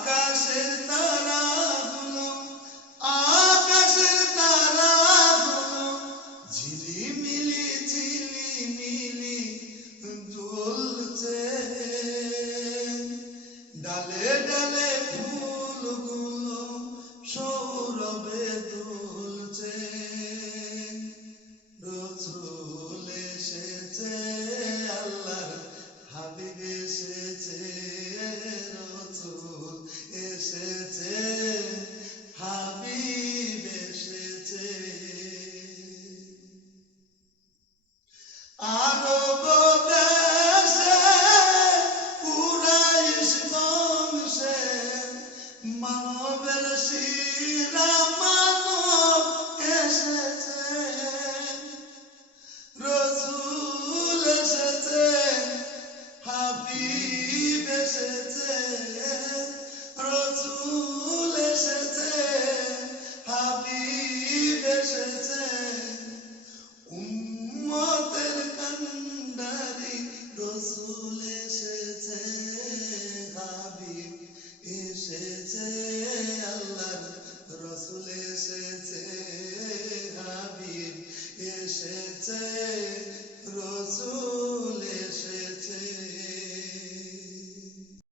আকাশের তারা আরব This is it.